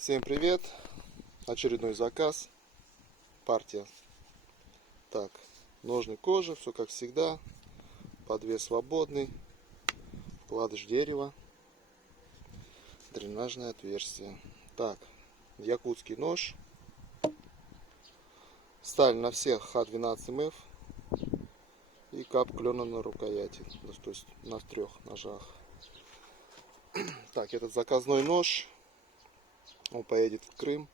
Всем привет! Очередной заказ. Партия. Так, ножны кожи, все как всегда. Подвес свободный. Вкладыш дерева. Дренажное отверстие. Так, якутский нож. Сталь на всех Х12МФ. И кап клена на рукояти. То есть на 3 ножах. Так, этот заказной нож. Он поедет в Крым.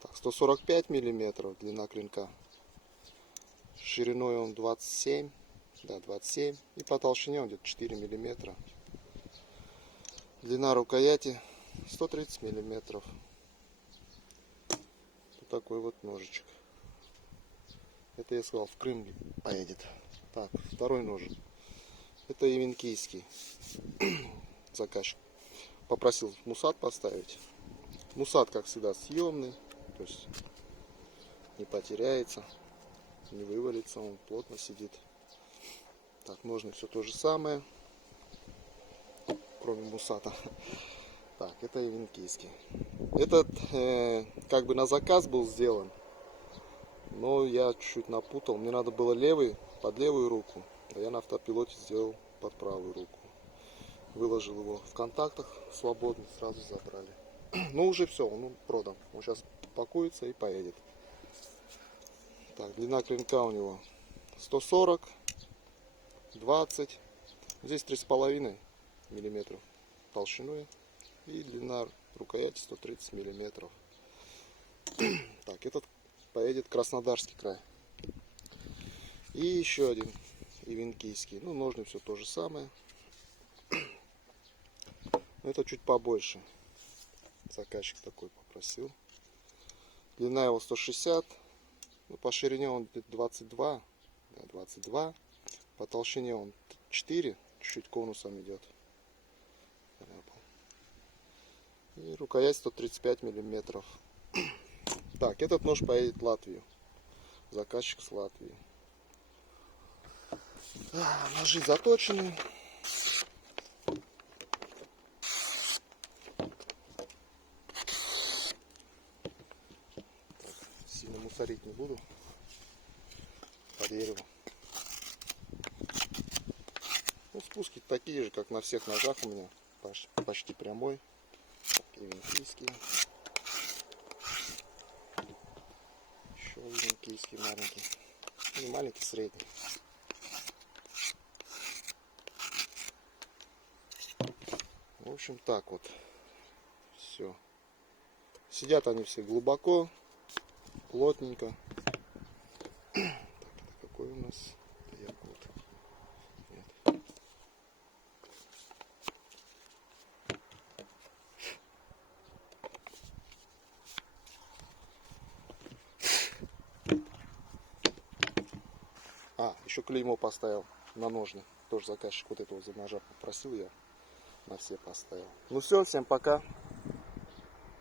Так, 145 миллиметров длина клинка. Шириной он 27. Да, 27. И по толщине он где-то 4 миллиметра. Длина рукояти 130 миллиметров. Вот такой вот ножичек. Это я сказал, в Крым поедет. Так, второй нож. Это явинкийский. Заказчик попросил мусат поставить. Мусат, как всегда, съемный. То есть не потеряется, не вывалится, он плотно сидит. Так, ножны все то же самое, кроме мусата. Так, это явинкийский. Этот как бы на заказ был сделан, но я чуть-чуть напутал. Мне надо было левый под левую руку, а я на автопилоте сделал под правую руку. Выложил его в контактах свободно, сразу забрали. Ну уже все, он продан. Он сейчас пакуется и поедет. Так, длина клинка у него 140, 20. Здесь 3,5 миллиметров толщиной. И длина рукояти 130 миллиметров. Так, этот поедет в Краснодарский край. И еще один явинкийский. Ну, ножны все то же самое. Но это чуть побольше. Заказчик такой попросил. Длина его 160. Ну, по ширине он 22. Да, 22. По толщине он 4. Чуть-чуть конусом идет. И рукоять 135 миллиметров. Так, этот нож поедет в Латвию. Заказчик с Латвии. Ножи заточены. Так, сильно мусорить не буду. По дереву. Ну, спуски такие же, как на всех ножах у меня. Почти прямой. Так, явинкийский. Еще явинкийский маленький. Не маленький, средний. В общем, так вот. Все. Сидят они все глубоко, плотненько. Так, это какой у нас якут? Нет. Еще клеймо поставил на ножны. Тоже заказчик вот этого за ножа попросил, я на все поставил. Ну все, всем пока.